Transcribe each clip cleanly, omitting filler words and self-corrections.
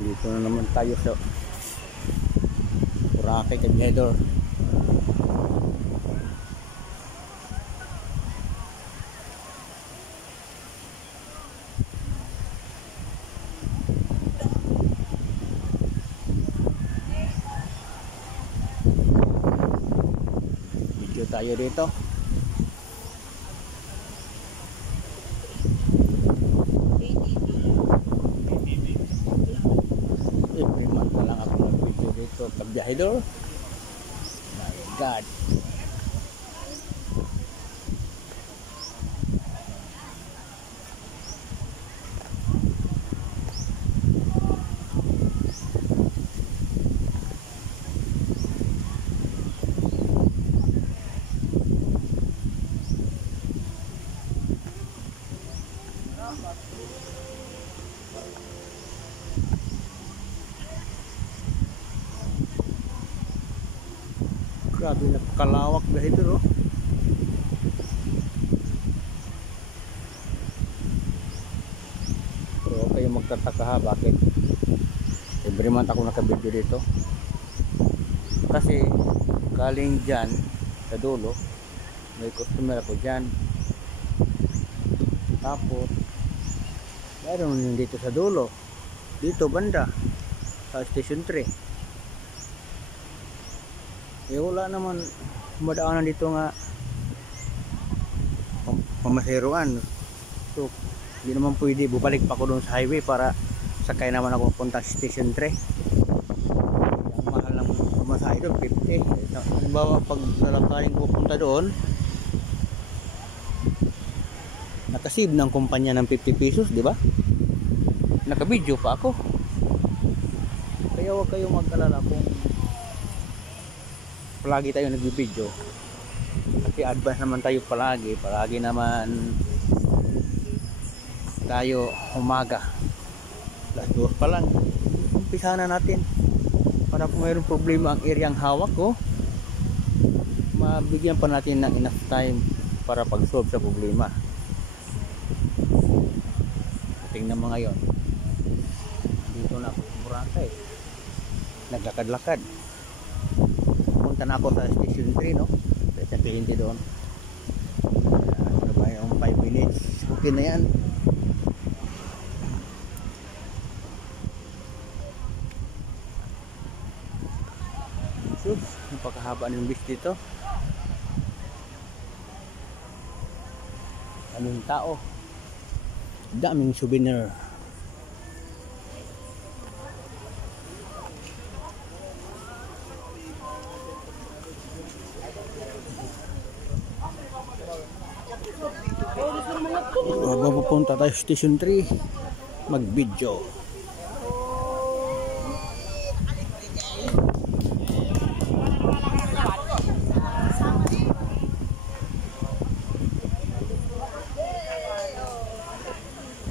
Nandito na naman tayo sa Boracay, Cabiador. Video tayo dito. Cabiador. My God. Grabe, napakalawak dahil oh. Pero kayo magtataka ha, bakit every month ako nakabidyo dito. Kasi galing dyan sa dulo, may customer ako dyan. Tapos meron yung dito sa dulo, dito banda sa station 3. Eh wala naman madaanan dito nga pamaseroan. So hindi naman pwede, bubalik pa ako doon sa highway para sakay naman ako punta sa station 3. Ang mahal ng pamasahe doon, 50. Halimbawa pag lalakarin ko punta doon, nakasave ng kumpanya ng 50 pesos, di ba? Nakabidyo pa ako. Kaya huwag kayong mag-alala kung palagi tayo nagbibideo, kasi advance naman tayo palagi naman tayo umaga, alas 2 pa lang umpisa na natin para kung mayroong problema ang areang hawak ko, mabigyan pa natin ng enough time para pag-solve sa problema. Tingnan mo ngayon, dito na ako sa Boracay, naglakad-lakad. Punta na ako sa station 3, no? Sa cliente doon. Ano ba yung 5 minutes? Okay na yan. Sus, napakahaba ng bis dito. Daming tao. Daming souvenir. Pupunta tayo sa station 3 mag-video.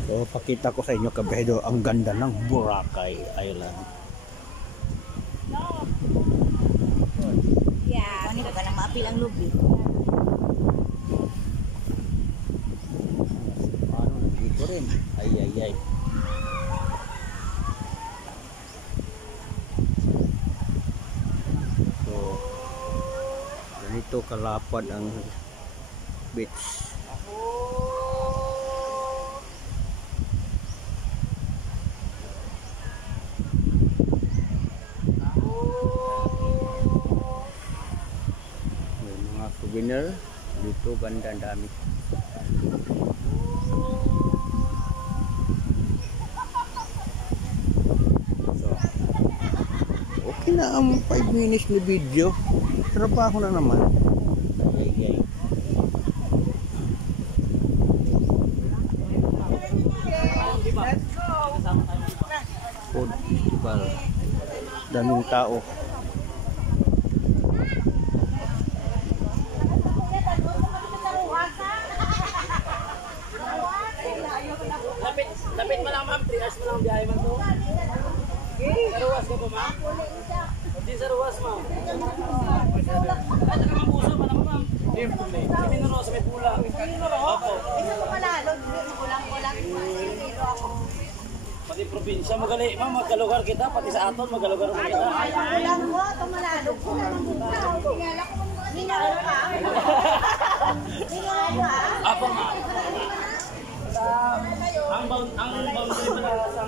So pakita ko sa inyo kabiado ang ganda ng Boracay Island. Yeah, ano ka na maapil ang lobby. Rin. Ay. So, ganito kalapad ang beach. May mga souvenir dito, banda dami. Okay na ang 5 minutes na video. Trabaho na naman. Okay. Food festival. Daming tao. Lapit mo lang ma'am, 3 hours mo lang biyahe man to. Sa ruwas ka po ma'am? Hindi sa ruwas ma'am. Ay, taga Mambuso pa naman ma'am. Hindi, sa Minoro, sa may pula. Opo. Ito mo pala, kulang-kulang. Pero ako. Pati probinsya magali, ma'am, magkalugar kita, pati sa aton magkalugar mo kita. Ulan mo, tumalalo ko na ng buka. Hinalo ka. Hinalo ka. Apo, ma'am. Ang boundary pala sa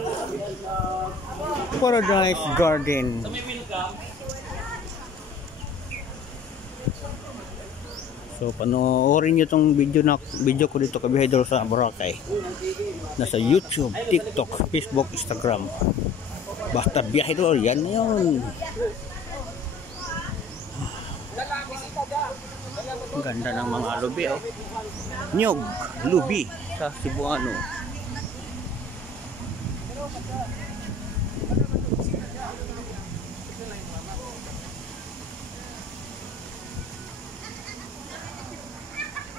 Paradise Garden. sa may welcome. So panoorin nyo tong video ko dito kabihay doon sa Boracay. Nasa YouTube, TikTok, Facebook, Instagram. Basta biyahe doon, yan na yun. Ang ganda ng mga lubi, oh. Nyog, lubi sa Cebuano.